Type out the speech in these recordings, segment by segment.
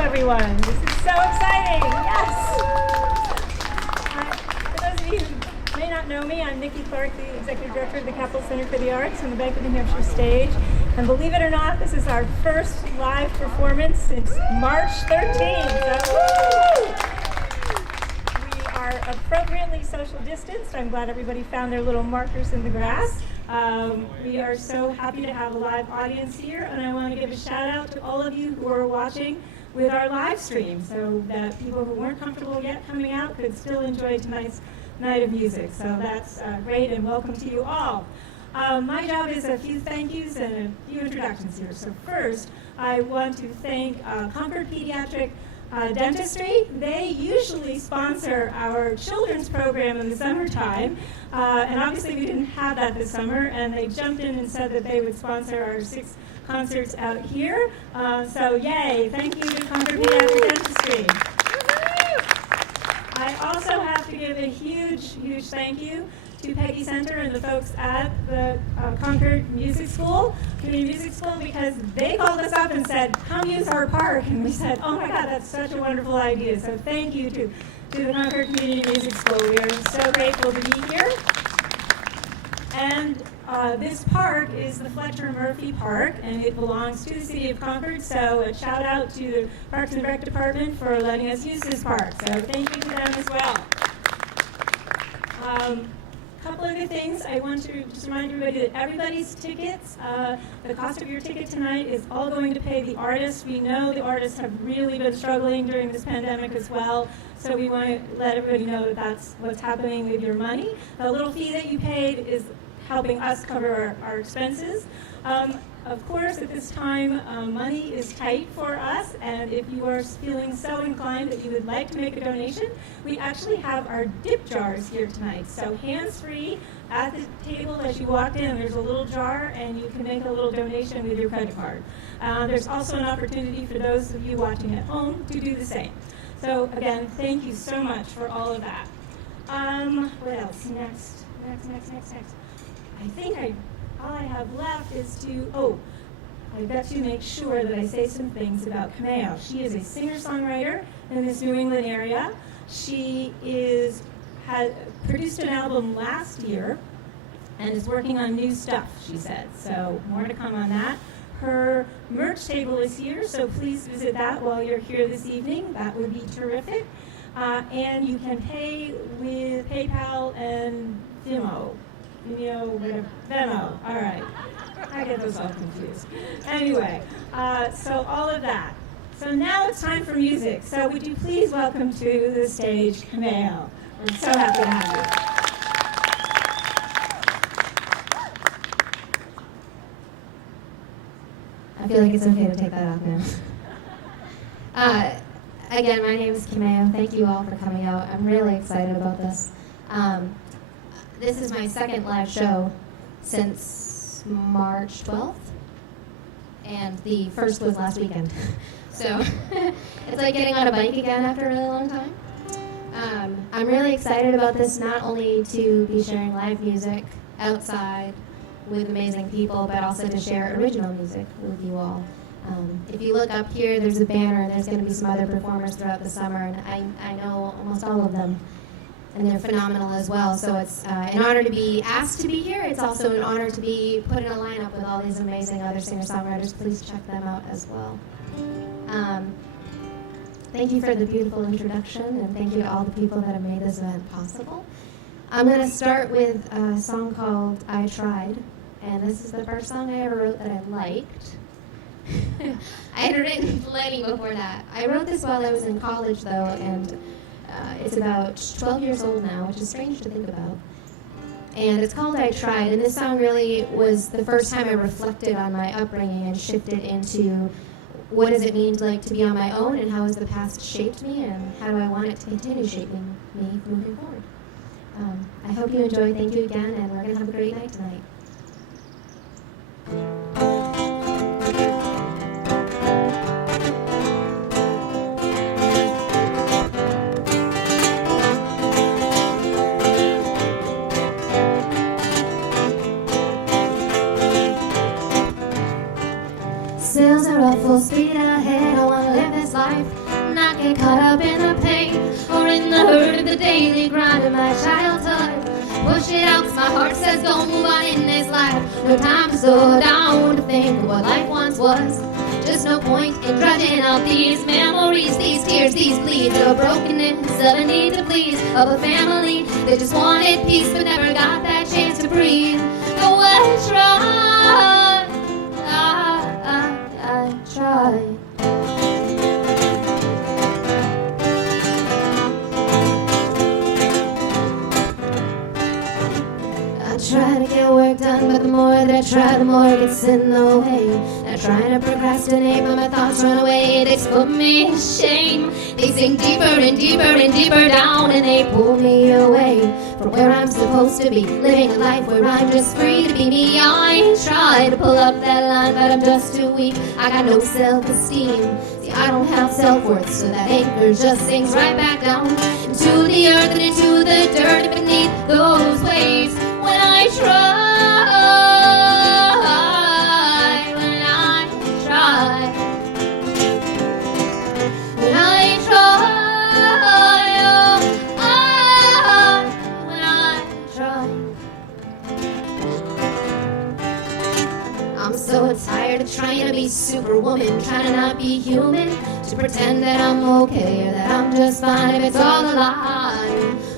everyone. This is so exciting. Yes. For those of you who may not know me, I'm Nikki Clark, the Executive Director of the Capitol Center for the Arts and the Bank of New Hampshire stage. And believe it or not, this is our first live performance since March 13th. So, we are appropriately social distanced. I'm glad everybody found their little markers in the grass. We are so happy to have a live audience here, and I want to give a shout out to all of you who are watching with our live stream so that people who weren't comfortable yet coming out could still enjoy tonight's night of music. So that's great, and welcome to you all. My job is a few thank yous and a few introductions here. So first, I want to thank Concord Pediatric Dentistry. They usually sponsor our children's program in the summertime, and obviously we didn't have that this summer, and they jumped in and said that they would sponsor our 6 concerts out here. So yay, thank you to Concord Pediatric Dentistry. I also have to give a huge thank you to Peggy Center and the folks at the Concord Community Music School, because they called us up and said, come use our park. And we said, oh my God, that's such a wonderful idea. So thank you to the Concord Community Music School. We are so grateful to be here. And this park is the Fletcher Murphy Park, and it belongs to the City of Concord. So a shout out to the Parks and Rec Department for letting us use this park. So thank you to them as well. Couple other things. I want to just remind everybody that everybody's tickets, the cost of your ticket tonight is all going to pay the artists. We know the artists have really been struggling during this pandemic as well, so we want to let everybody know that that's what's happening with your money. The little fee that you paid is helping us cover our expenses. Of course, at this time, money is tight for us, and if you are feeling so inclined that you would like to make a donation, we actually have our dip jars here tonight. So hands-free at the table as you walked in, there's a little jar, and you can make a little donation with your credit card. There's also an opportunity for those of you watching at home to do the same. So again, thank you so much for all of that. What else? Next. I think all I have left is to, I've got to make sure that I say some things about Kimayo. She is a singer-songwriter in this New England area. She had produced an album last year and is working on new stuff, she said. So more to come on that. Her merch table is here, so please visit that while you're here this evening. That would be terrific. And you can pay with PayPal and Venmo, all right. I get those all confused. Anyway, so all of that. So now it's time for music. So would you please welcome to the stage Kimayo. We're so happy to have you. I feel like it's okay to take that off now. Again, my name is Kimayo. Thank you all for coming out. I'm really excited about this. This is my second live show since March 12th, and the first was last weekend. So it's like getting on a bike again after a really long time. I'm really excited about this, not only to be sharing live music outside with amazing people, but also to share original music with you all. If you look up here, there's a banner, and there's going to be some other performers throughout the summer, and I know almost all of them. And they're phenomenal as well. So it's an honor to be asked to be here. It's also an honor to be put in a lineup with all these amazing other singer-songwriters. Please check them out as well. Thank you for the beautiful introduction, and thank you to all the people that have made this event possible. I'm going to start with a song called I Tried, and this is the first song I ever wrote that I liked. I had written plenty before that. I wrote this while I was in college, though, and it's about 12 years old now, which is strange to think about. And it's called I Tried, and this song really was the first time I reflected on my upbringing and shifted into what does it mean to be on my own, and how has the past shaped me, and how do I want it to continue shaping me moving forward. I hope you enjoy. Thank you again, and we're going to have a great night tonight. Sails are up full speed ahead, I wanna live this life get caught up in the pain or in the hurt of the daily grind of my childhood. Push it out 'cause my heart says don't move on in this life. No time to slow down to think of what life once was. Just no point in dredging out these memories, these tears, these bleeds of brokenness, of a need to please, of a family that just wanted peace but never got that chance to breathe. Though I tried, I tried. I try to get work done, but the more that I try, the more it gets in the way. I try to procrastinate, but my thoughts run away. They put me in shame. They sink deeper and deeper and deeper down, and they pull me away from where I'm supposed to be, living a life where I'm just free to be me. I try to pull up that line, but I'm just too weak. I got no self-esteem. See, I don't have self-worth, so that anchor just sinks right back down into the earth and into the dirt beneath those waves. When I try, when I try, when I try, when I try. I'm so tired of trying to be superwoman, trying to not be human, to pretend that I'm okay or that I'm just fine if it's all a lie.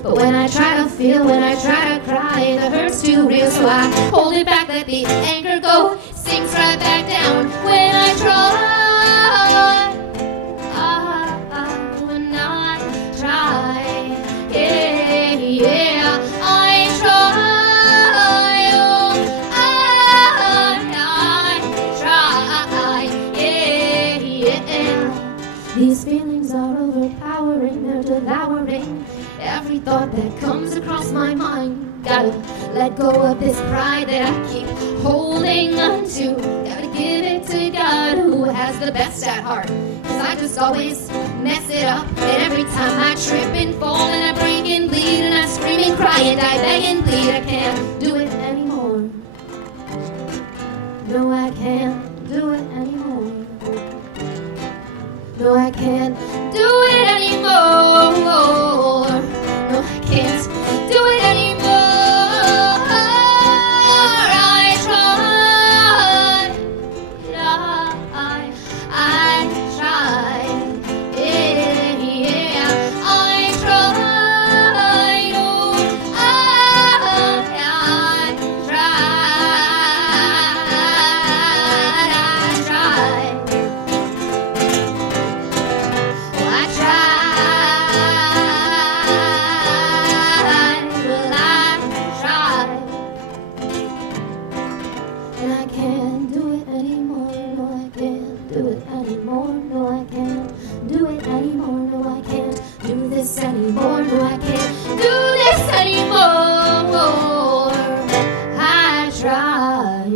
But when I try to feel, when I try to cry, the hurt's too real, so I hold it back, let the anger go, sinks right back down. When I try, when I try, yeah, yeah, I try, oh, I try, yeah, yeah. These feelings are overpowering, they're devouring every thought that comes across my mind. Gotta let go of this pride that I keep holding on to. Gotta give it to God who has the best at heart, 'cause I just always mess it up. And every time I trip and fall and I break and bleed and I scream and cry and I beg and plead, I can't do it anymore. No, I can't do it anymore. No, I can't do it anymore. No, I can't do it anymore. I tried. I tried. Yeah, yeah. I tried. Oh, I tried. I tried. Anymore, no, I can't do this anymore. I tried.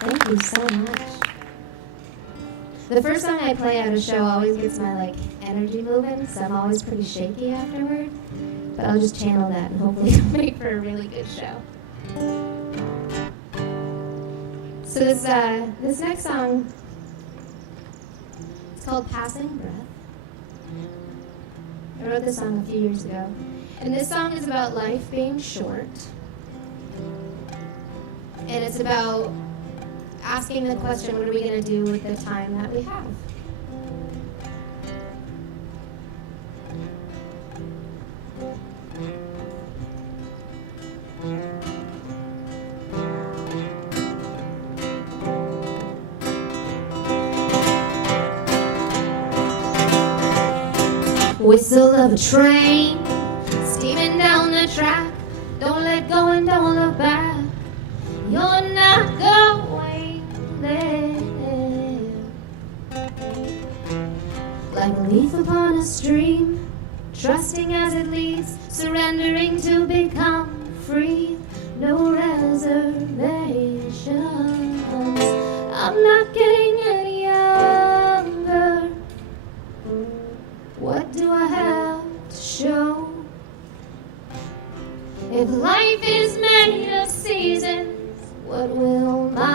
Thank you so much. The first song I play at a show always gets my energy moving, so I'm always pretty shaky afterward. But I'll just channel that and hopefully it'll make for a really good show. So this next song, it's called Passing Breath. I wrote this song a few years ago. And this song is about life being short. And it's about asking the question, what are we going to do with the time that we have? Whistle of a train, steaming down the track. Don't let go and don't look back. You're not going there. Like a leaf upon a stream, trusting as it leads, surrendering to become free. No reservations. I'm not getting any younger. What do I have to show? If life is made of seasons, what will my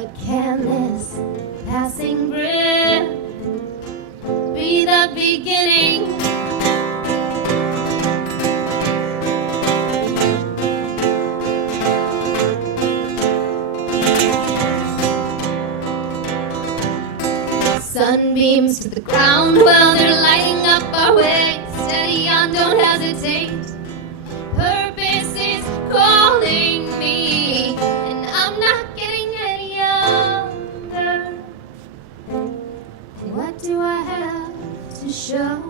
But can this passing breath be the beginning? Sunbeams to the ground while they're lighting up our way. Steady on, don't hesitate. Purpose is calling me, and I'm not getting any younger. What do I have to show?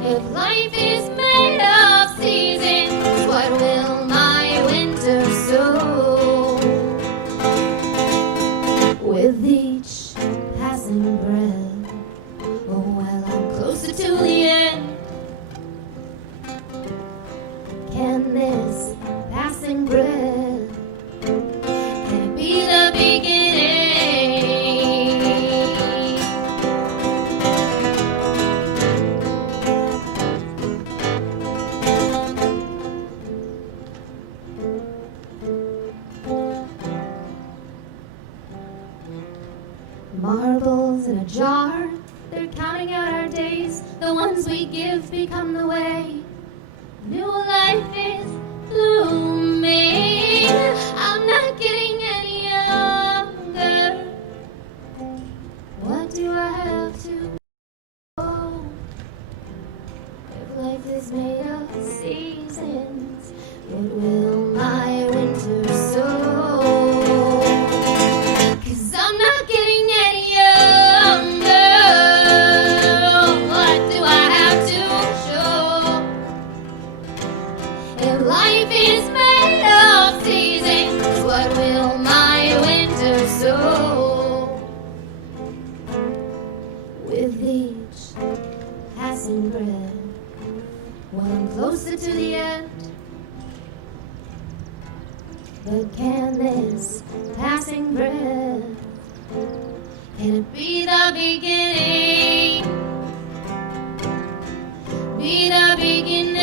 If life is made of seasons, what will my winter sow? With each passing breath, oh, while I'm closer to the end, can this passing breath, can it be the beginning? Marbles in a jar, they're counting out our days. The ones we give become the way. New life is blooming. I'm not getting any younger. What do I have to know? If life is made of seasons, what will my winter sow? 'Cause I'm not getting any younger. What do I have to show? If life is made of seasons, what will my winter sow? With each passing breath, while I'm closer to the end, but can this passing breath, can it be the beginning? Be the beginning.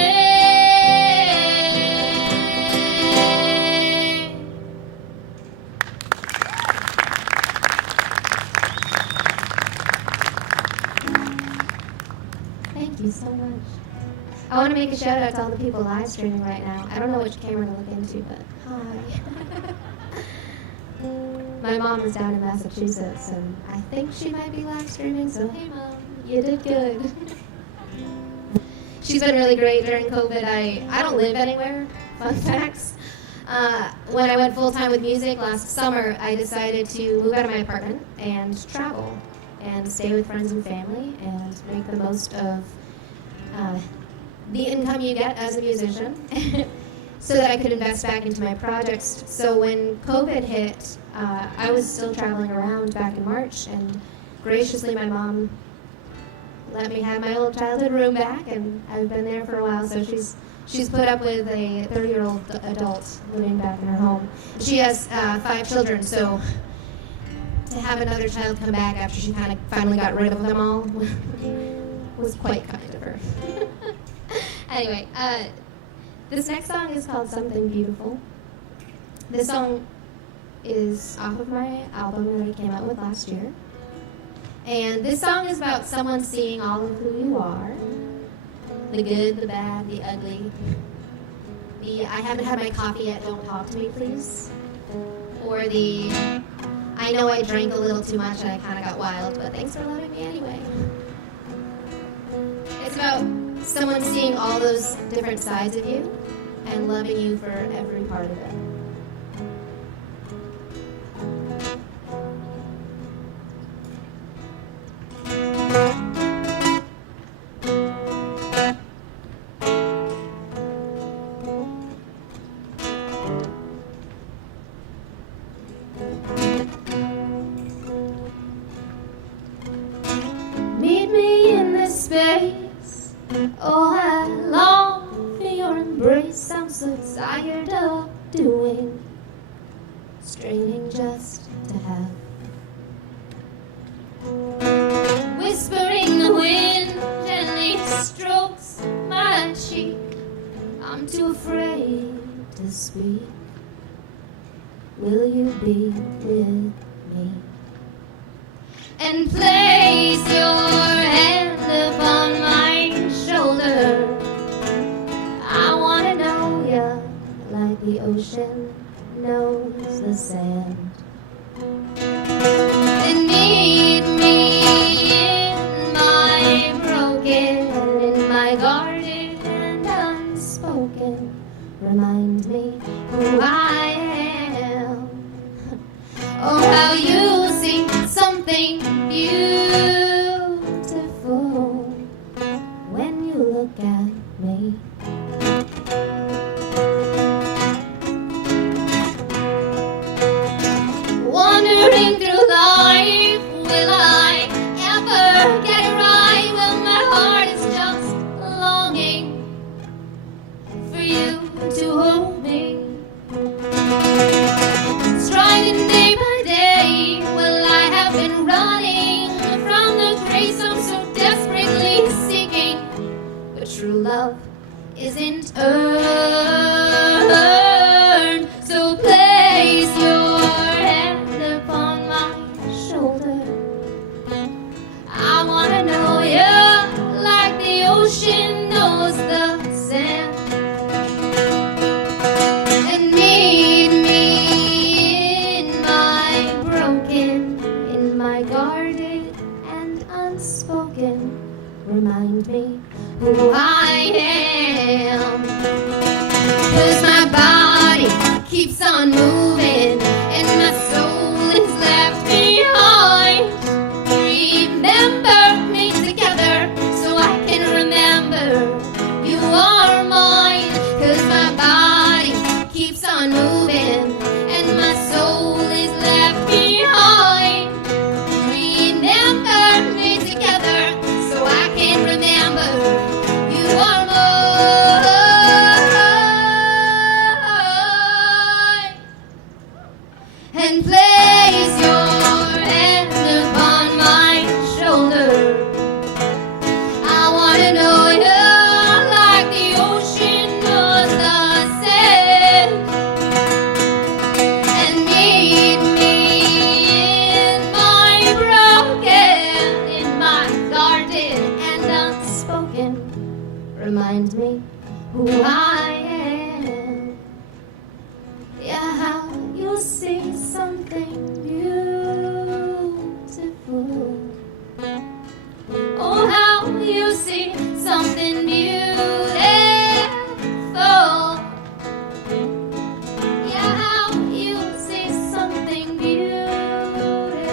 Thank you so much. I want to make a shout out to all the people live streaming right now. I don't know which camera to look into, but hi. My mom is down in Massachusetts, and I think she might be live streaming, so hey Mom, you did good. She's been really great during COVID. I don't live anywhere, fun facts. When I went full-time with music last summer, I decided to move out of my apartment and travel and stay with friends and family and make the most of the income you get as a musician so that I could invest back into my projects. So when COVID hit, I was still traveling around back in March, and graciously my mom let me have my old childhood room back, and I've been there for a while, so she's put up with a 30-year-old adult living back in her home. She has 5 children, so to have another child come back after she kind of finally got rid of them all was quite kind of her. Anyway, this next song is called Something Beautiful. This song is off of my album that I came out with last year. And this song is about someone seeing all of who you are. The good, the bad, the ugly. The I haven't had my coffee yet, don't talk to me please. Or the I know I drank a little too much and I kind of got wild, but thanks for loving me anyway. It's about someone seeing all those different sides of you and loving you for every part of it. Meet me in this space. Oh, I long for your embrace. I'm so tired of doing, straining just to have. Whispering the wind gently strokes my cheek. I'm too afraid to speak. will you be with me? And place your hand upon my shoulder. I wanna know ya like the ocean knows the sand. And meet me in my broken, in my guarded and unspoken. Remind me who I am. Oh, how you see something beautiful when you look at me. Wandering through life, will I ever get it right? Well, my heart is just longing for you to hold me. Striving day by day, well, I have been running from the grace I'm so desperately seeking. But true love isn't earned. So place your hand upon my shoulder. I wanna know you like the ocean knows the sand. And meet me in my broken, in my guarded and unspoken. Remind me who I am. 'Cause my body keeps on moving and my soul is left behind. Remember me together so I can remember you are mine. 'Cause my body keeps on moving and my soul is left behind. Remember me together so I can remember you are mine. And place your hand upon my shoulder. I wanna know you like the ocean knows the sand. And meet me in my broken, in my guarded and unspoken. Remind me who I am. Yeah, how you see something beautiful. Oh, how you see something beautiful. Yeah, how you see something beautiful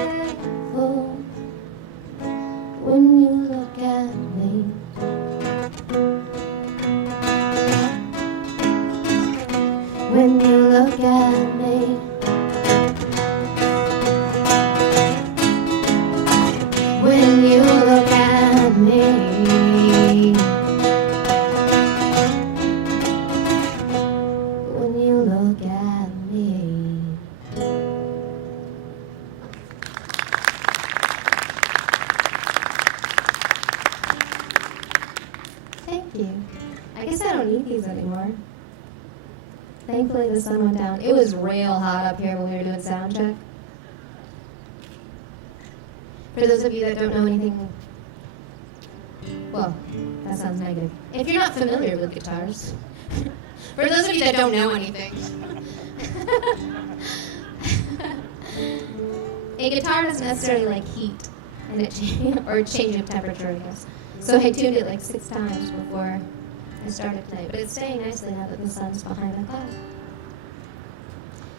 when you look at me. When you look at me. When you look at me. When you look at me. Thank you. I guess I don't need these anymore. Thankfully the sun went down. It was real hot up here when we were doing sound check. For those of you that don't know anything, well, that sounds negative. If you're not familiar with guitars, for those of you that don't know anything, a guitar doesn't necessarily like heat and or change of temperature, I guess. So I tuned it like 6 times before I started tonight, but it's staying nicely now that the sun's behind the cloud.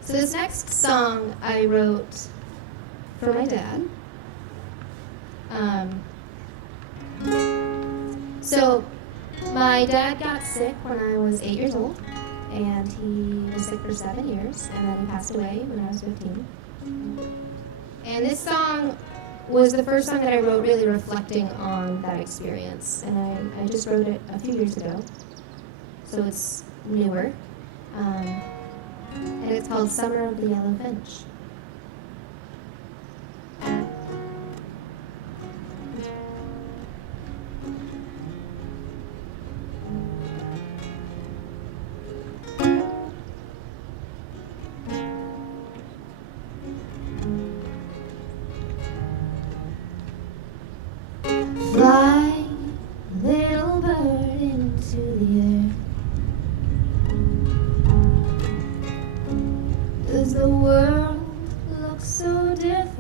So this next song I wrote for my dad. So my dad got sick when I was 8 years old, and he was sick for 7 years, and then he passed away when I was 15. And this song was the first song that I wrote really reflecting on that experience, and I just wrote it a few years ago, so it's newer, and it's called Summer of the Yellow Finch.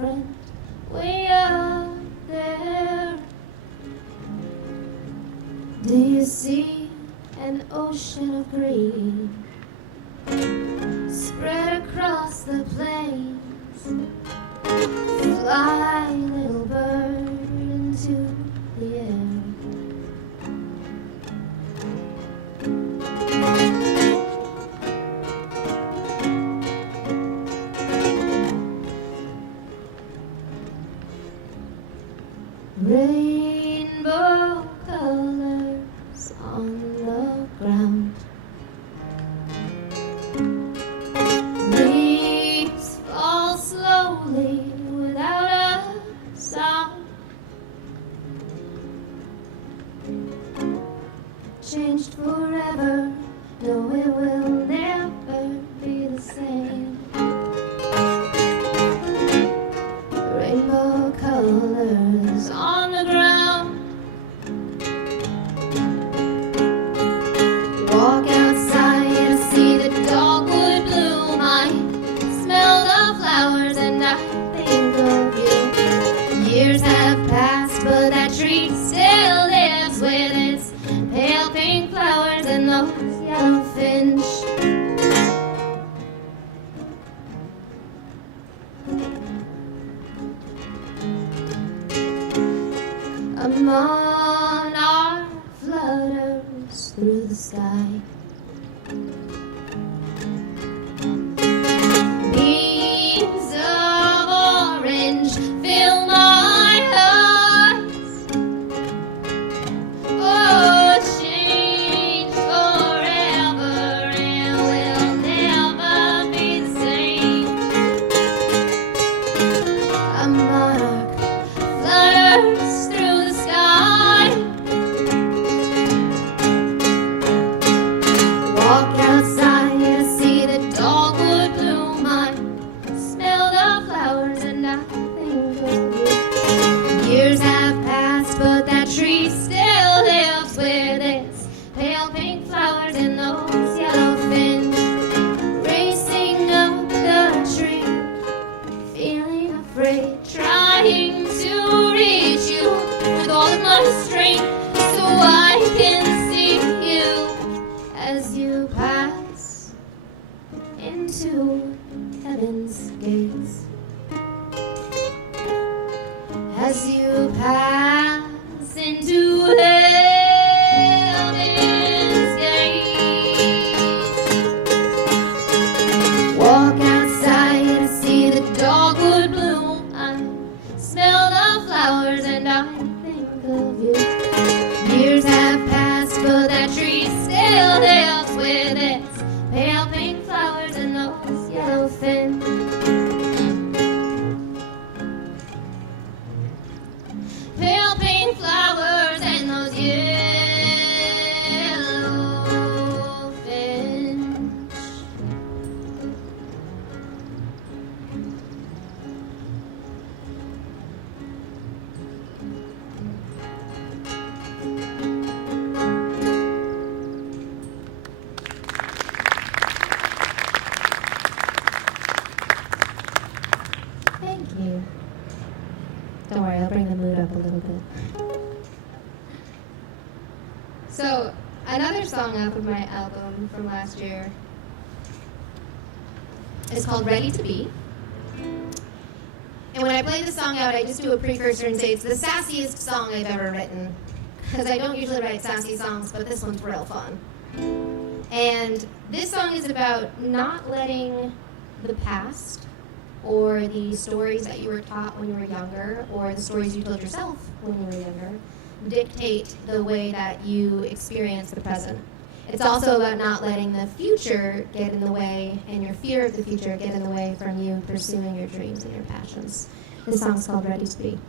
friend, way up there. Do you see an ocean of green spread across the plains? Fly, little bird, into the air. Rainbow colors on the ground. Leaves fall slowly without a sound. Changed forever, no, it will never be the same. Rainbow colors on the ground. Walk outside to see the dogwood bloom. I smell the flowers and I think of you. Years have passed, but that tree still lives with its pale pink flowers and those yellow finch. A monarch flutters through the sky. Beams of orange fill my eyes. Oh, change forever and will never be the same. A monarch flutters through the sky. Walk outside to see the dogwood bloom. I smell the flowers and I think of you. Years have passed, but that tree still lives with its pale pink flowers and those yellow fins. Racing up the tree, feeling afraid, trying to reach you with all of my strength, so I can see you as you pass into heaven's gates. As you pass into heaven's gates. Walk outside to see the dogwood bloom. I smell the flowers and I think of you. Years have passed, but that tree still lives with its pale pink flowers and those yellow fins. Pale pink flowers and those yellow fins. Thank you. Don't worry, I'll bring the mood up a little bit. So, another song off of my album from last year is called Ready to Be. And when I play this song out, I just do a precursor and say it's the sassiest song I've ever written. Because I don't usually write sassy songs, but this one's real fun. And this song is about not letting the past or the stories that you were taught when you were younger, or the stories you told yourself when you were younger, dictate the way that you experience the present. It's also about not letting the future get in the way, and your fear of the future get in the way from you pursuing your dreams and your passions. This song's called Ready to Be.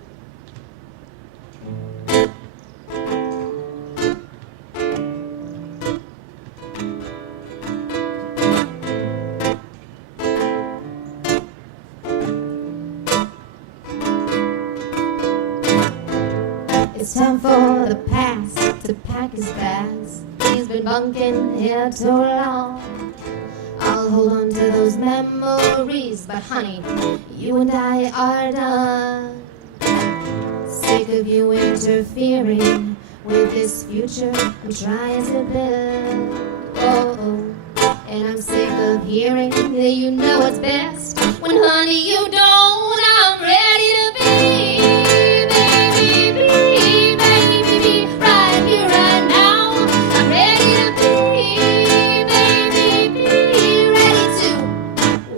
It's time for the past to pack his bags. He's been bunking here too long. I'll hold on to those memories. But honey, you and I are done. Sick of you interfering with this future I'm trying to build. Oh, and I'm sick of hearing that you know what's best when honey you don't. I'm ready to be, baby, be, baby, be, right here, right now. I'm ready to be, baby, be, ready to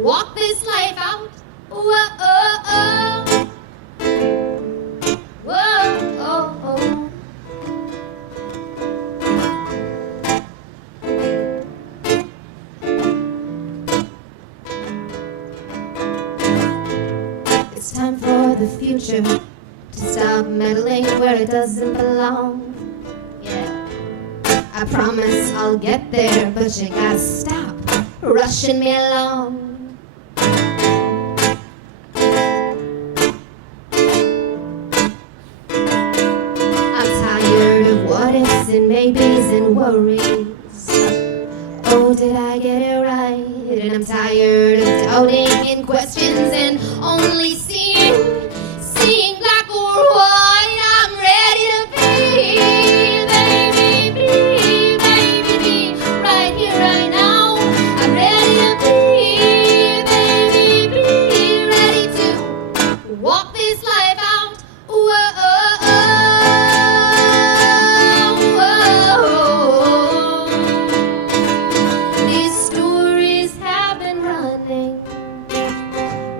walk this life out. Whoa, oh, oh. Whoa, oh, oh. It's time for the future to stop meddling where it doesn't belong. Yeah, I promise I'll get there, but you gotta stop rushing me along. I'm tired of what ifs and maybes and worries. Oh, did I get it right? And I'm tired of doubting and questions and only seeing black or white. I'm ready to be, baby, be, baby, be, right here, right now. I'm ready to be, baby, be, ready to walk this life out. Whoa, oh, oh, oh. These stories have been running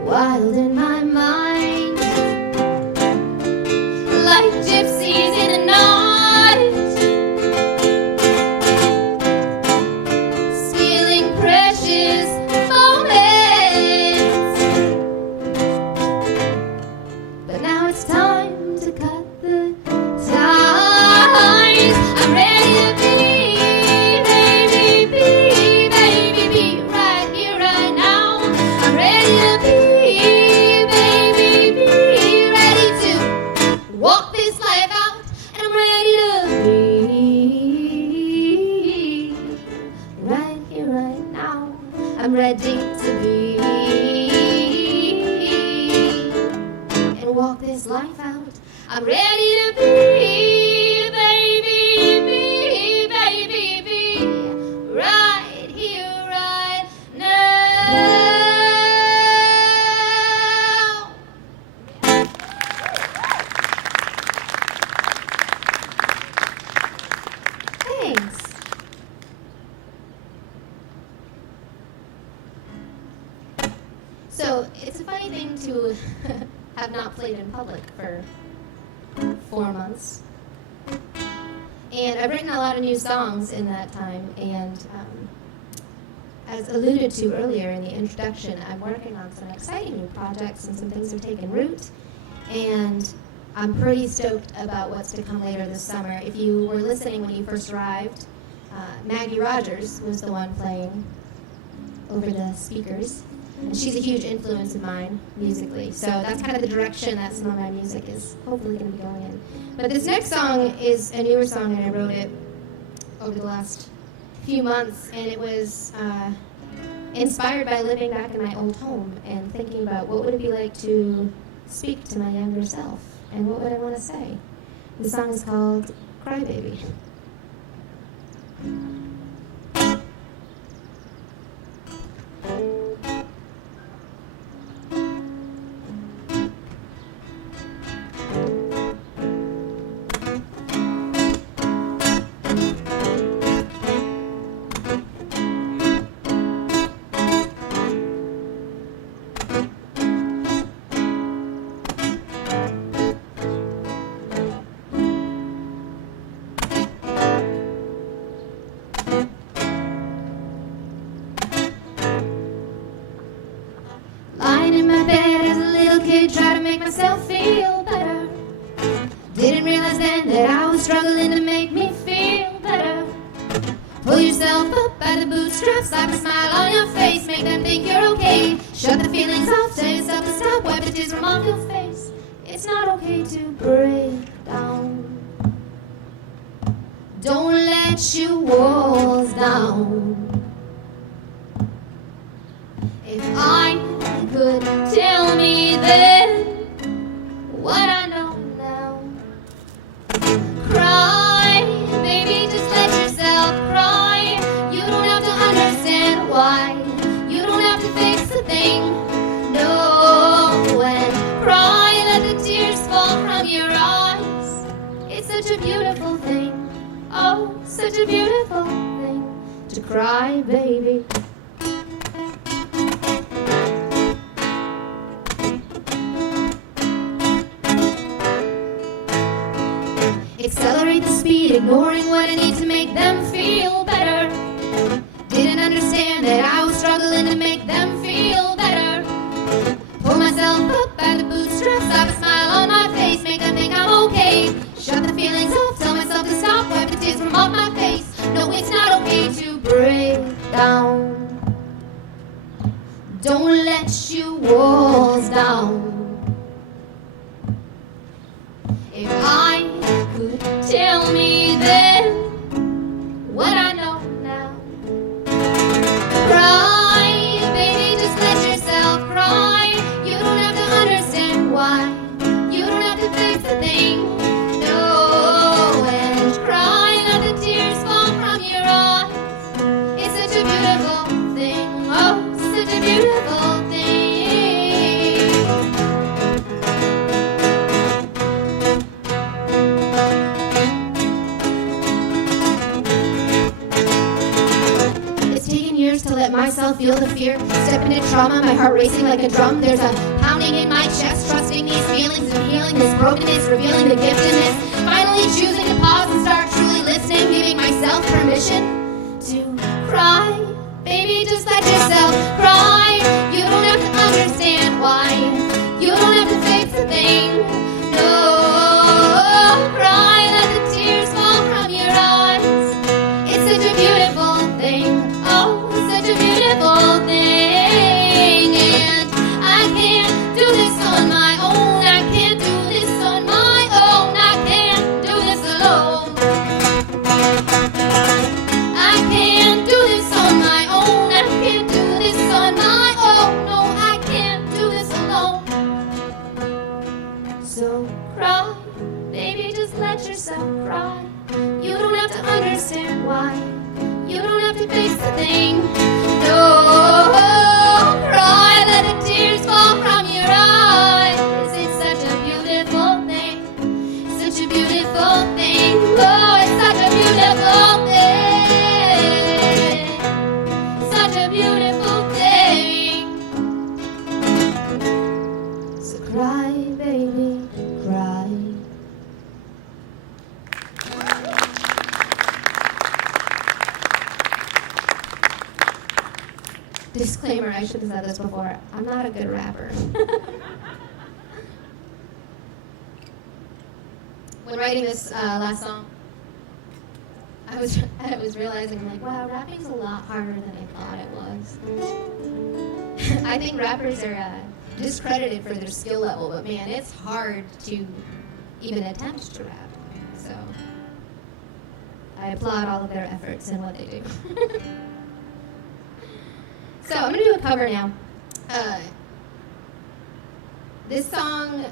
wild in my mind, like gypsies in the night, stealing precious moments. But now it's time to cut the ties. I'm ready to be, baby, be, baby, be, right here, right now. I'm ready to be, baby, be, ready to walk this life out. And I'm ready to be, right here, right now. I'm ready to be and walk this life out. I'm ready to be, baby, be, baby, be, right here, right now. Thanks. So it's a funny thing to have not played in public for 4 months. And I've written a lot of new songs in that time, and as alluded to earlier in the introduction, I'm working on some exciting new projects and some things are taking root, and I'm pretty stoked about what's to come later this summer. If you were listening when you first arrived, Maggie Rogers was the one playing over the speakers. And she's a huge influence of mine musically. So that's kind of the direction that some of my music is hopefully going to be going in. But this next song is a newer song, and I wrote it over the last few months. And it was inspired by living back in my old home and thinking about what would it be like to speak to my younger self and what would I want to say. The song is called Crybaby. Lying in my bed as a little kid, try to make myself feel better. Didn't realize then that I was struggling to make me feel better. Pull yourself up by the bootstraps, slap a smile on your face, make them think you're okay. Shut the feelings off, tell yourself to stop, wipe the tears from off your face. It's not okay to break down. Don't let your walls down. could tell me then what I know now. Cry, baby, just let yourself cry. You don't have to understand why. You don't have to fix a thing. No, and cry, let the tears fall from your eyes. It's such a beautiful thing. Oh, such a beautiful thing to cry, baby. Accelerate the speed, ignoring what I need to make them feel better. Didn't understand that I was struggling to make them feel better. Pull myself up by the bootstraps, have a smile on my face, make them think I'm okay. Shut the feelings off, tell myself to stop, wipe the tears from off my face. No, it's not okay to break down. Don't let your walls down. If I could tell me then what I know now. Cry, baby, just let yourself cry. You don't have to understand why. You don't have to fix a thing. No, and cry, let the tears fall from your eyes. It's such a beautiful thing. Oh, such a beautiful thing. To let myself feel the fear, step into trauma, my heart racing like a drum. There's a pounding in my chest, trusting these feelings and healing this brokenness, revealing the gift in this. Finally choosing to pause and start truly listening, giving myself permission to cry. Baby, just let yourself cry. You don't have to understand why. You don't have to fix a thing. No, cry, let the tears fall from your eyes. It's such a beautiful thing. Oh, such a beautiful thing, and I can't do this on my own. I can't do this on my own. I can't do this alone. I can't do this on my own. I can't do this on my own. No, I can't do this alone. So cry, baby, just let yourself cry. You don't have to understand why. You don't have to fix the thing. No, cry, let the tears fall from your eyes. It's such a beautiful thing. Such a beautiful thing. Oh, it's such a beautiful thing. Such a beautiful thing. So cry, baby, cry. Disclaimer, I should have said this before. I'm not a good rapper. When writing this last song, I was realizing, I'm like, wow, rapping's a lot harder than I thought it was. I think rappers are discredited for their skill level, but man, it's hard to even attempt to rap. So I applaud all of their efforts and what they do. So I'm going to do a cover now. This song,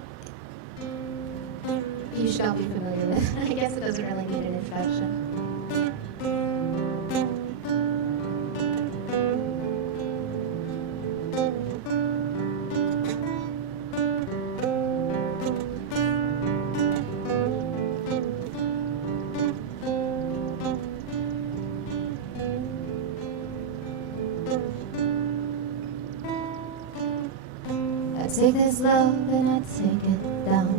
you should all be familiar with. I guess it doesn't really need an introduction. I take this love and I take it down.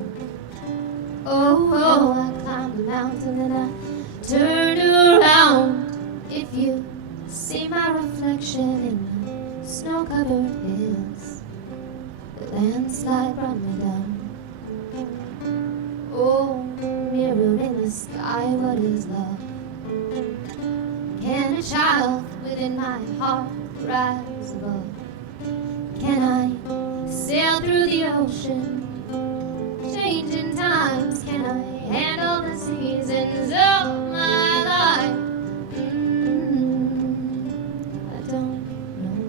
Oh, I climbed the mountain and I turned around. If you see my reflection in the snow-covered hills, the landslide brought me down. Oh, mirror in the sky, what is love? Can a child within my heart rise above? Can I sail through the ocean, changing times? Can I handle the seasons of my life? I don't know.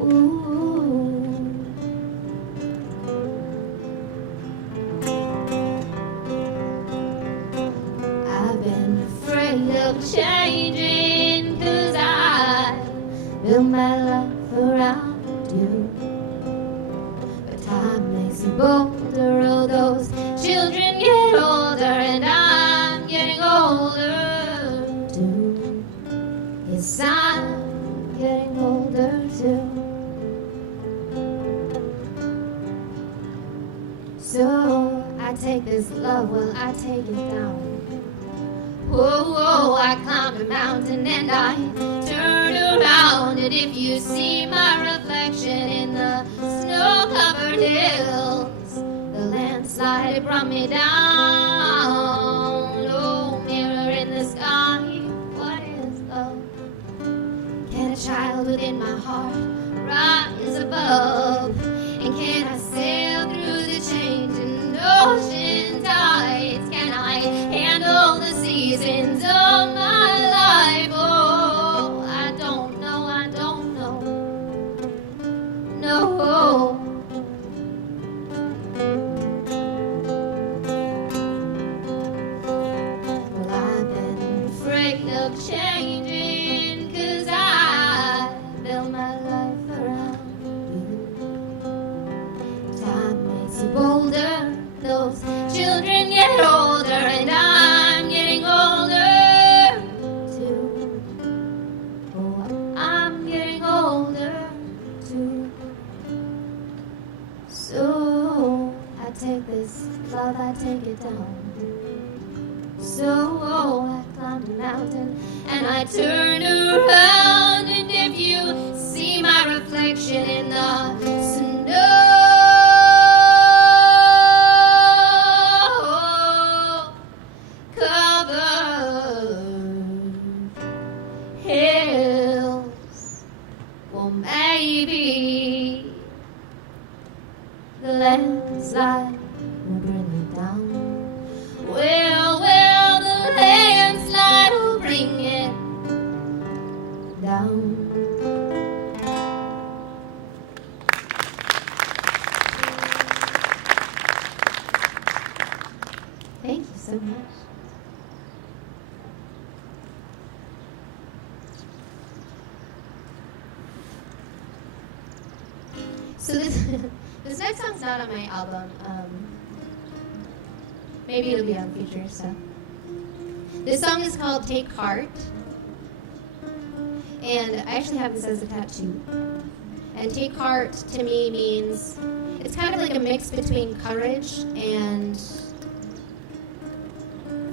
Ooh. changing, 'cause I built my life around you. But time makes you bolder, all those children get older, and I'm getting older too. Yes, I'm getting older too. So I take this love, well, I take it down. Whoa, whoa, I climbed a mountain and I turned around, and if you see my reflection in the snow-covered hills, the landslide it brought me down. Oh, mirror in the sky, what is love? Can a child within my heart rise above? And can I sail through the changing ocean tides? Can I handle the seasons of my life? Oh, I don't know, I don't know. No. Well, I've been afraid of changing, 'cause I built my life around you. Time makes you bolder, those children get older, and I'm getting older too. Oh, I'm getting older too. So I take this love, I take it down. So I climbed a mountain and I turn around, and if you see my reflection in the snow covered hills, well, maybe the landslide will bring me down. Well, the landslide will bring it down. Thank you so much. So this next song's not on my album. Maybe it'll be on future stuff. This song is called Take Heart. And I actually have this as a tattoo. And take heart to me means, it's kind of like a mix between courage and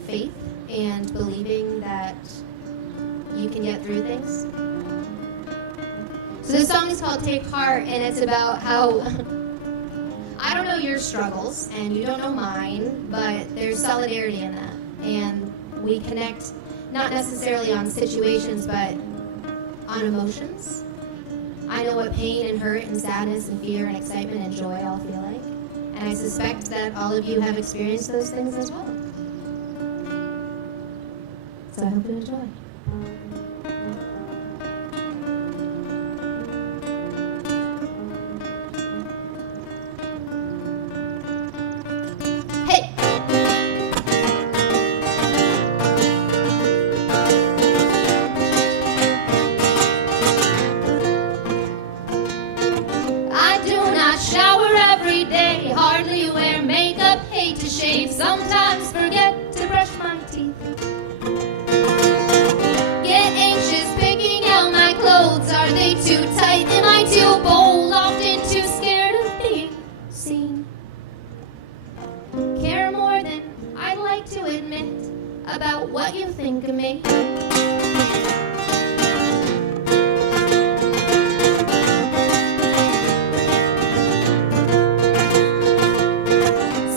faith and believing that you can get through things. So this song is called Take Heart, and it's about how I don't know your struggles and you don't know mine, but there's solidarity in that. And we connect not necessarily on situations, but on emotions. I know what pain and hurt and sadness and fear and excitement and joy all feel like. And I suspect that all of you have experienced those things as well. So I hope you enjoy. Hey! I do not shower every day, hardly wear makeup, hate to shave, sometimes forget to brush my teeth. Get anxious picking out my clothes, are they too tight, am I too bold, often too scared of being seen. Care more than I'd like to admit about what you think of me.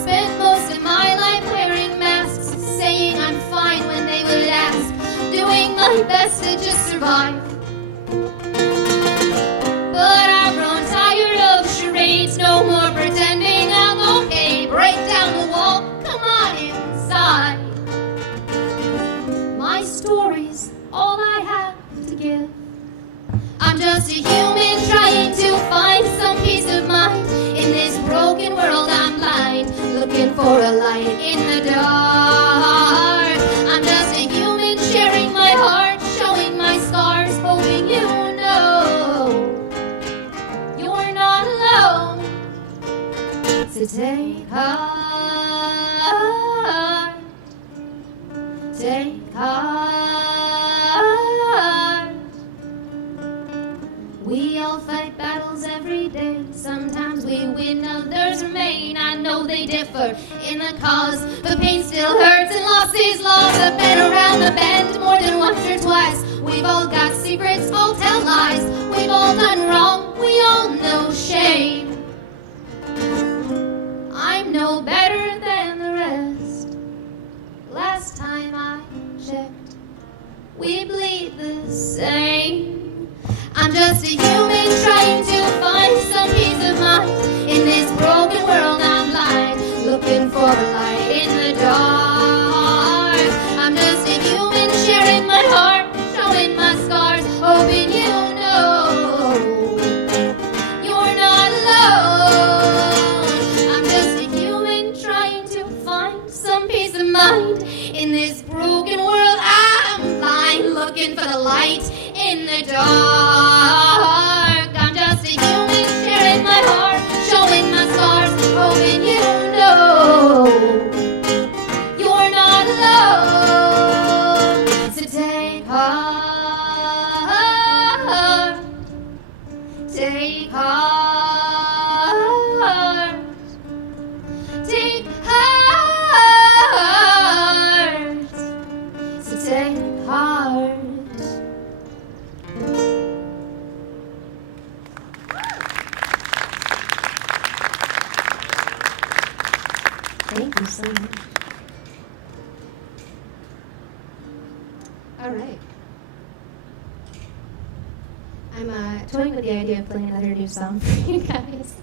Spent most of my life wearing masks, saying I'm fine when they would ask, doing my best to just survive. But I've grown tired of charades, no more pretending I'm okay. Break down the wall, come on inside. My story's all I have to give. I'm just a human trying to find some peace of mind. In this broken world I'm blind, looking for a light in the dark. I'm just a human sharing my So take heart, take heart. We all fight battles every day. Sometimes we win, others remain. I know they differ in the cause, but pain still hurts and loss is lost. I've been around the bend more than once or twice. We've all got secrets, all tell lies. We've all done wrong, we all know shame. I'm no better than the rest. Last time I checked, we bleed the same. I'm just a human trying to find some peace of mind. In this broken world I'm blind, looking for the light in the dark. I'm just a human sharing my heart, showing my scars, hoping you know you're not alone. I'm just a human trying to find some peace of mind. In this broken world I'm blind, looking for the light in the dark. I'm just a human sharing my heart, showing my scars, hoping you know you're not alone. So take heart, take heart, take heart. So take heart. Thank you so much. All right. I'm toying with the idea of playing another new song for you guys.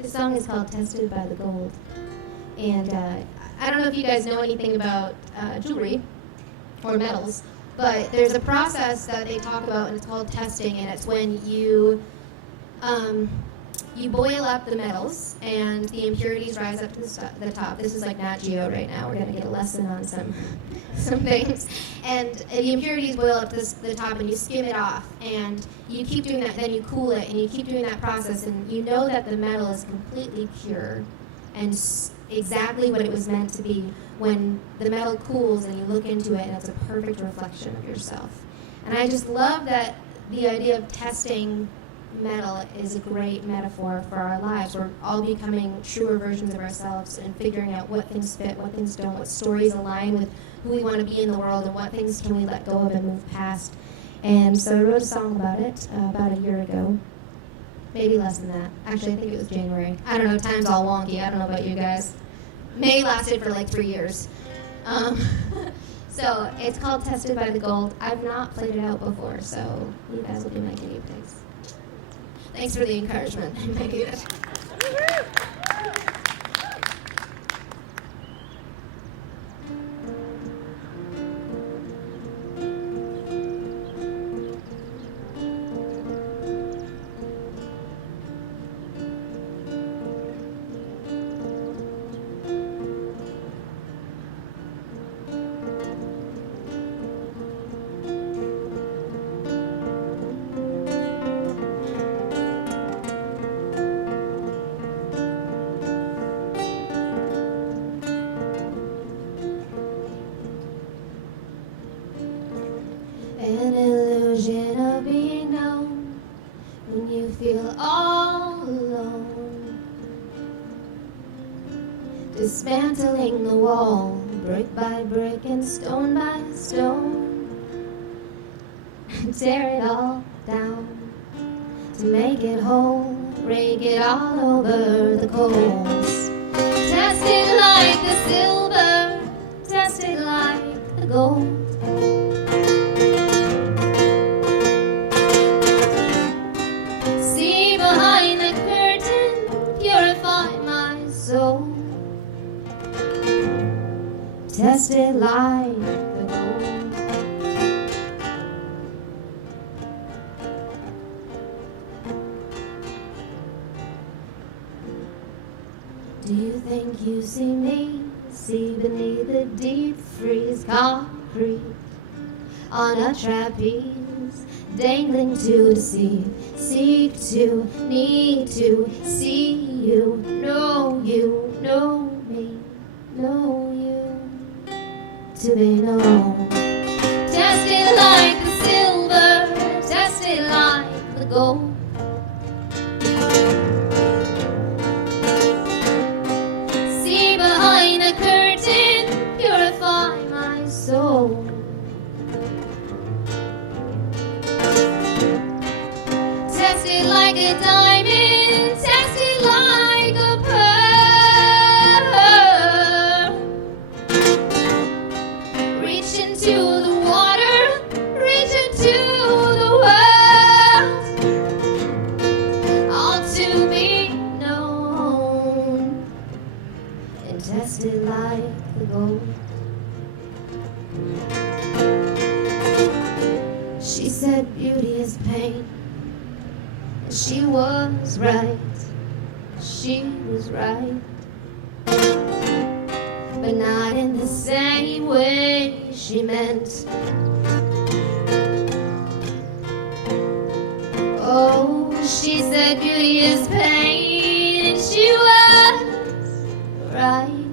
This song is called Tested by the Gold. And I don't know if you guys know anything about jewelry or metals, but there's a process that they talk about, and it's called testing, and it's when you boil up the metals, and the impurities rise up to the top. This is like Nat Geo right now. We're going to get a lesson on some things. And the impurities boil up to the top, and you skim it off, and you keep doing that. Then you cool it, and you keep doing that process, and you know that the metal is completely pure and exactly what it was meant to be. When the metal cools and you look into it, and it's a perfect reflection of yourself. And I just love that the idea of testing metal is a great metaphor for our lives. We're all becoming truer versions of ourselves and figuring out what things fit, what things don't, what stories align with who we want to be in the world, and what things can we let go of and move past. And so I wrote a song about it about a year ago. Maybe less than that. Actually, I think it was January. I don't know, time's all wonky. I don't know about you guys. May lasted for like 3 years. So it's called Tested by the Gold. I've not played it out before, so you guys will be my guinea pigs. Thanks for the encouragement. Thank you. An illusion of being known when you feel all alone. Dismantling the wall, brick by brick and stone by stone. Tear it all down to make it whole, rake it all over the coals. Test it like the silver, test it like the gold. Tested like the gold. Do you think you see me? See beneath the deep freeze concrete on a trapeze, dangling to deceive, seek to, need to see you, know me, know you, to be known. Tested like the silver, tested like the gold. See behind the curtain, purify my soul. Tested like a diamond, tested like a pearl. Reach into the water, reach into the world. All to be known and tested like the gold. She said beauty is pain. She was right, she was right, but not in the same way she meant. Oh, she said beauty is pain, and she was right,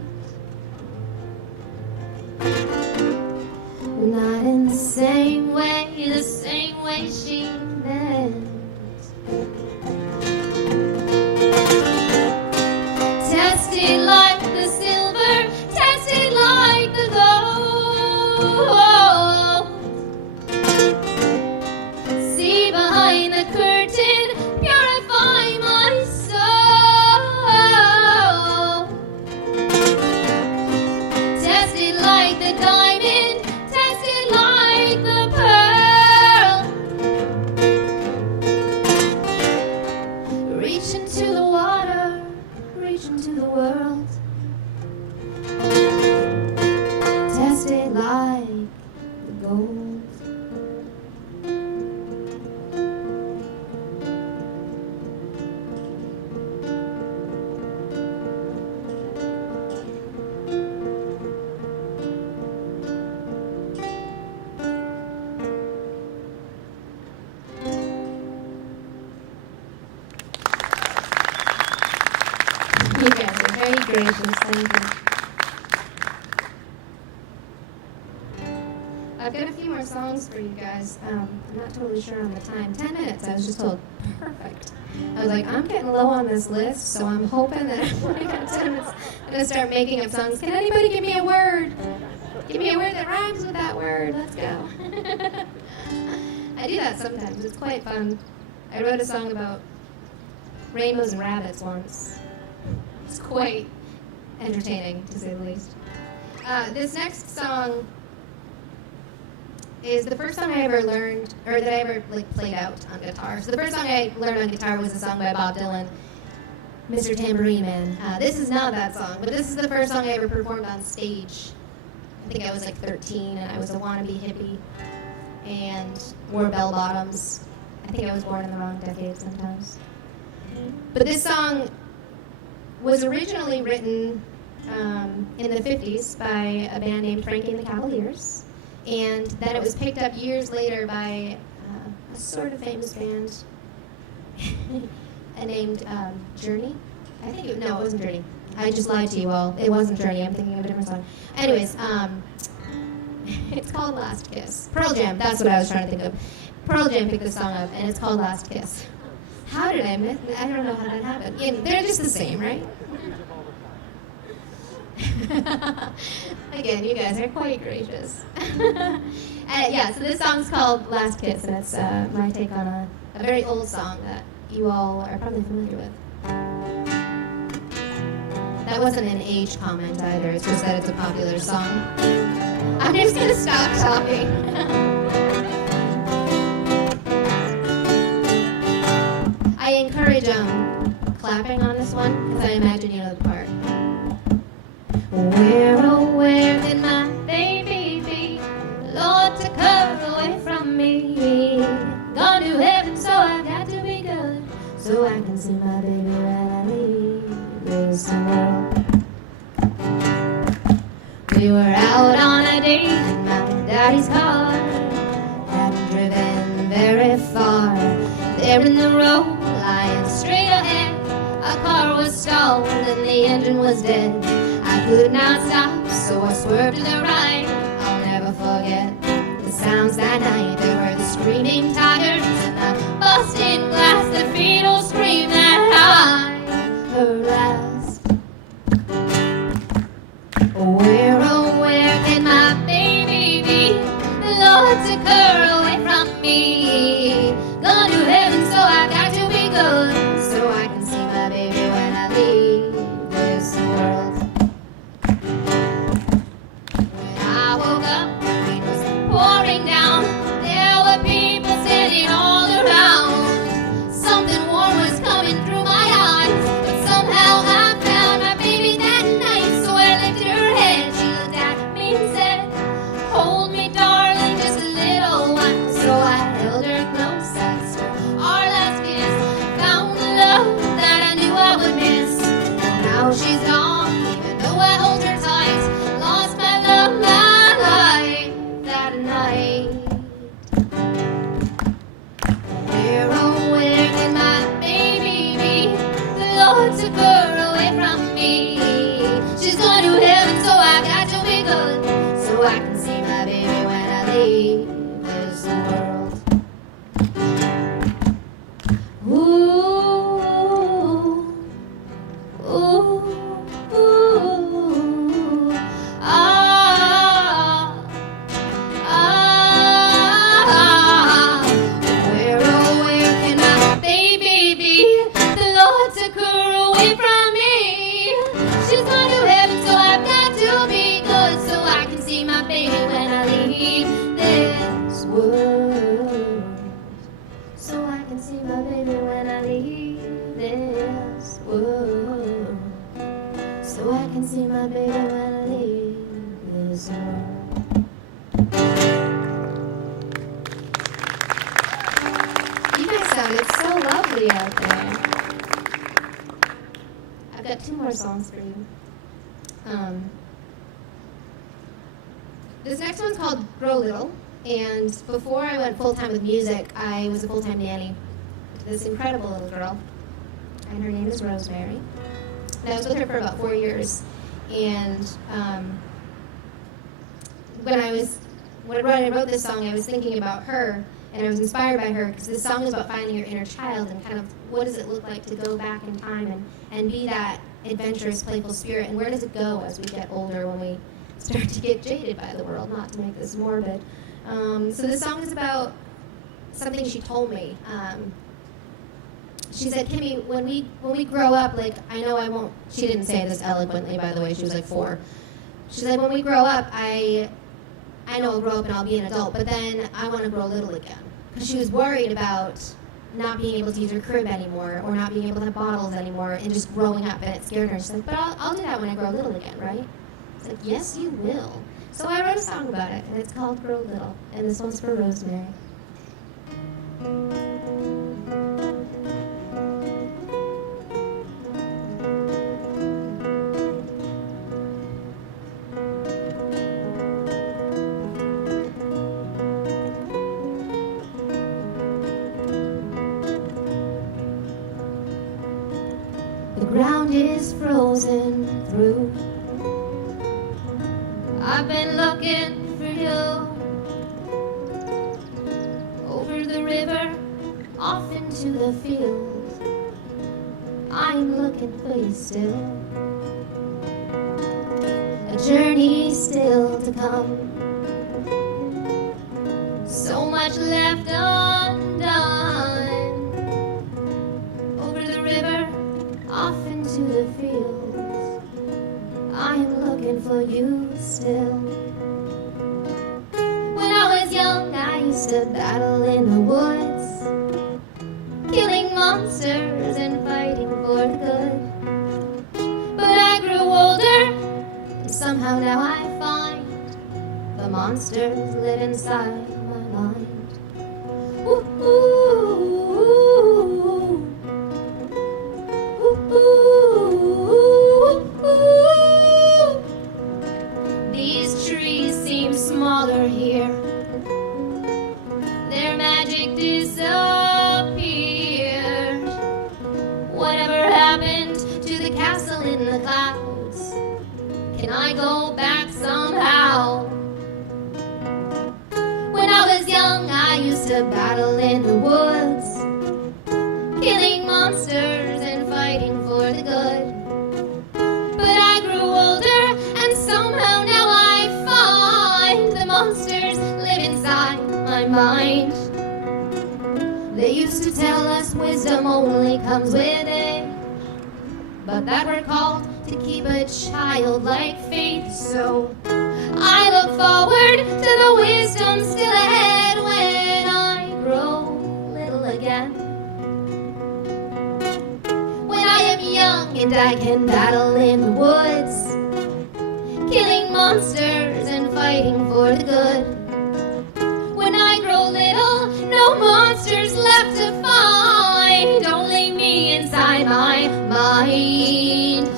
but not in the same way she meant. Tested like the silver, tested like the gold. See behind the curtain, purify my soul. Tested like the diamond, tested like the pearl. Reach into the water, reach into the world. Tested like the gold. You guys are very gracious, thank you. I've got a few more songs for you guys. I'm not totally sure on the time. 10 minutes, I was just told. Perfect. I was like, I'm getting low on this list, so I'm hoping that when I got 10 minutes, I'm going to start making up songs. Can anybody give me a word? Give me a word that rhymes with that word. Let's go. I do that sometimes. It's quite fun. I wrote a song about rainbows and rabbits once. It's quite entertaining, to say the least. This next song is the first song I ever learned, or that I ever played out on guitar. So the first song I learned on guitar was a song by Bob Dylan, Mr. Tambourine Man. This is not that song, but this is the first song I ever performed on stage. I think I was like 13, and I was a wannabe hippie, and wore bell-bottoms. I think I was born in the wrong decade sometimes. But this song was originally written in the 50s by a band named Frankie and the Cavaliers, and then it was picked up years later by a sort of famous band named Journey. It wasn't Journey. I just lied to you all. It wasn't Journey. I'm thinking of a different song. Anyways, it's called Last Kiss. Pearl Jam, that's what I was trying to think of. Pearl Jam picked this song up, and it's called Last Kiss. How did I miss? I don't know how that happened. They're just the same, right? Again, you guys are quite gracious. So this song's called Last Kiss, and it's my take on a very old song that you all are probably familiar with. That wasn't an age comment either, it's just that it's a popular song. I'm just going to stop talking. I encourage clapping on this one, because I imagine you know the part. Where, oh, where did my baby be? Lord took her away from me. Gone to heaven, so I've got to be good, so I can see my baby when I leave this world. We were out on a date in my daddy's car, hadn't driven very There in the road, lying straight ahead, a car was stalled and the engine was dead. I could not stop, so I swerved to the right. I'll never forget the sounds that night. There were the screaming tigers and the busted glass, the fatal scream that I heard last. Where, oh, where can my baby be? The Lord took her away from me. Gone to heaven, so I've got to be good, so I can see my baby when I leave this world. When I woke up, the rain was pouring down. There were people standing all around. Something warm was coming through my eyes, but somehow I found my baby that night. So I lifted her head, she looked at me and said, hold me, darling, just a little while. So I held her close, kissed her, our last kiss, found the love that I knew I would miss. Now she's gone, even though I hold her tight, lost my love, my life that night. Where, oh, where can my baby be? The Lord took her away from me. She's gone to heaven, so I've got to be good, so I can see my baby when I leave this world. Ooh, ooh, ooh, ah, ah. Where, oh, where can my baby be? The Lord took her away from me. She's gone to heaven, so I've got to be good, so I can see my baby when I leave this world. So I can see my baby when I leave this world. So I can see my baby when I leave this world. You guys sounded so lovely out there. I've got 2 more songs for you. This next one's called Grow Little, and before I went full-time with music, I was a full-time nanny to this incredible little girl, and her name is Rosemary. And I was with her for about 4 years, and when I wrote this song, I was thinking about her, and I was inspired by her, because this song is about finding your inner child, and kind of what does it look like to go back in time and be that adventurous, playful spirit, and where does it go as we get older when we start to get jaded by the world, not to make this morbid. So this song is about something she told me. She said, Kimmy, when we grow up, like, I know I won't, she didn't say this eloquently, by the way, she was like 4. She said, when we grow up, I know I'll grow up and I'll be an adult, but then I want to grow little again. Because she was worried about not being able to use her crib anymore, or not being able to have bottles anymore, and just growing up, and it scared her. She's like, but I'll do that when I grow little again, right? It's like, yes, you will. So I wrote a song about it, and it's called Grow Little, and this one's for Rosemary. The ground is frozen through. I've been looking for you. Over the river, off into the fields, I'm looking for you still. A journey still to come, so much left undone. Over the river, off into the fields, I'm looking for you still. When I was young, I used to battle in the woods, killing monsters and fighting for the good. But I grew older, and somehow now I find the monsters live inside my mind. Ooh, ooh, ooh, ooh, ooh. These trees seem smaller here. Their magic disappears. in the woods, killing monsters and fighting for the good. But I grew older and somehow now I find the monsters live inside my mind. They used to tell us wisdom only comes with age, but that we're called to keep a childlike faith. So I look forward to the wisdom still ahead when I grow little again. When I am young and I can battle in the woods, killing monsters and fighting for the good. When I grow little, no monsters left to find, only me inside my mind.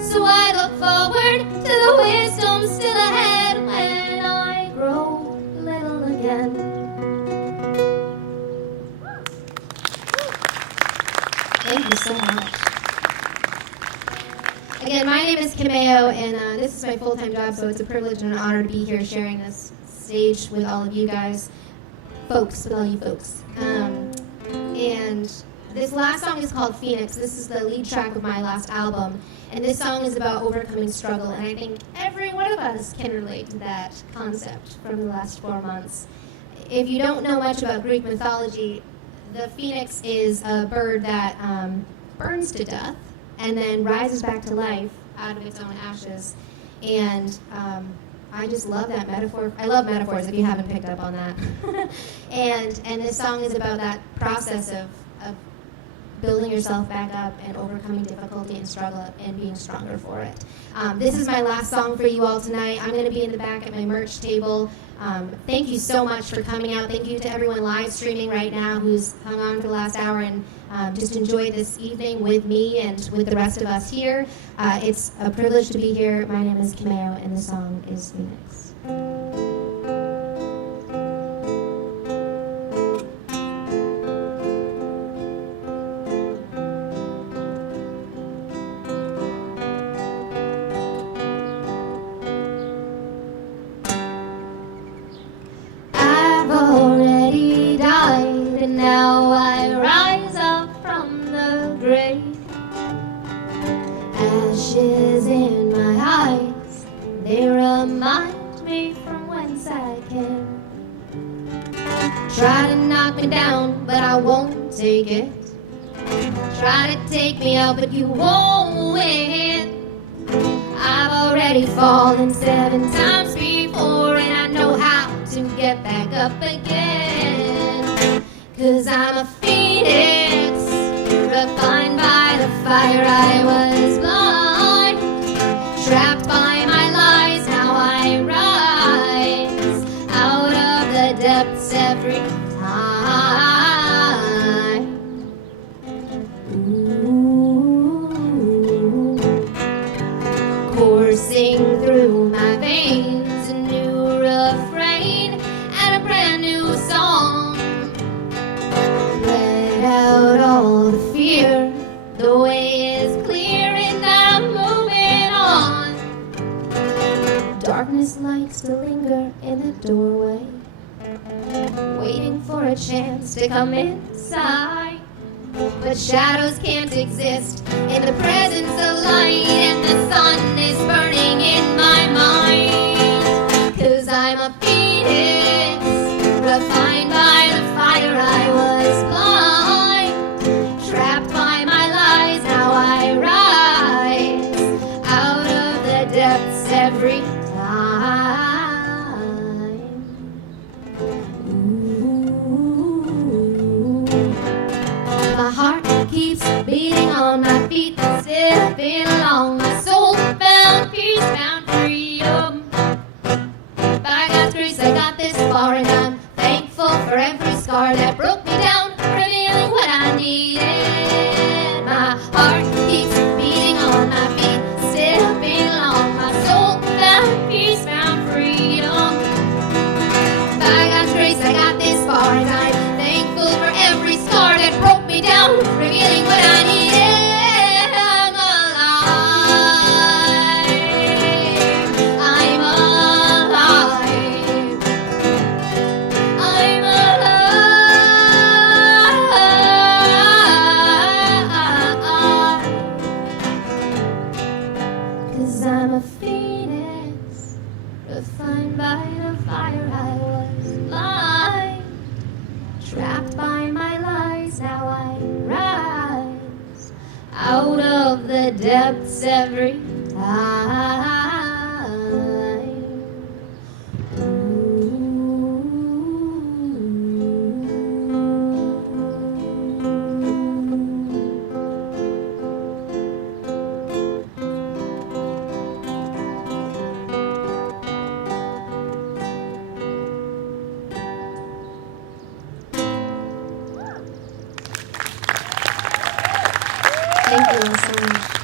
So I look forward to the wisdom still ahead when I grow little again. Thank you so much. Again, my name is Kimayo, and this is my full-time job, so it's a privilege and an honor to be here sharing this stage with all of you guys, with all you folks. And this last song is called Phoenix. This is the lead track of my last album, and this song is about overcoming struggle, and I think every one of us can relate to that concept from the last 4 months. If you don't know much about Greek mythology, the phoenix is a bird that burns to death and then rises back to life out of its own ashes. And I just love that metaphor. I love metaphors, if you haven't picked up on that. and this song is about that process of building yourself back up and overcoming difficulty and struggle and being stronger for it. This is my last song for you all tonight. I'm going to be in the back at my merch table. Thank you so much for coming out. Thank you to everyone live streaming right now who's hung on for the last hour and just enjoyed this evening with me and with the rest of us here. It's a privilege to be here. My name is Kimayo, and the song is Phoenix. Now I rise up from the grave, ashes in my eyes, they remind me from whence I came. Try to knock me down, but I won't take it. Try to take me out, but you won't win. I've already fallen 7 times before, and I know how to get back up again. 'Cause I'm a phoenix, refined by the fire. I was blind, trapped by my lies. Now I rise out of the depths every time. Ooh, coursing through my veins, a new refrain and a brand new song. Out all the fear, the way is clear and I'm moving on. Darkness likes to linger in the doorway, waiting for a chance to come inside. But shadows can't exist in the presence of light, and the sun is burning in my mind. 'Cause I'm a phoenix, refined by the fire. I was blind, trapped by my lies. Now I rise out of the depths every time. Ooh. My heart keeps beating on my feet, stepping along. My soul found peace, found freedom. By God's grace I got this far, and I'm thankful for every scar that broke me down, revealing what I needed. My heart keeps beating on my feet, stepping along. My soul found peace, found freedom. depths every time. Thank you all so much.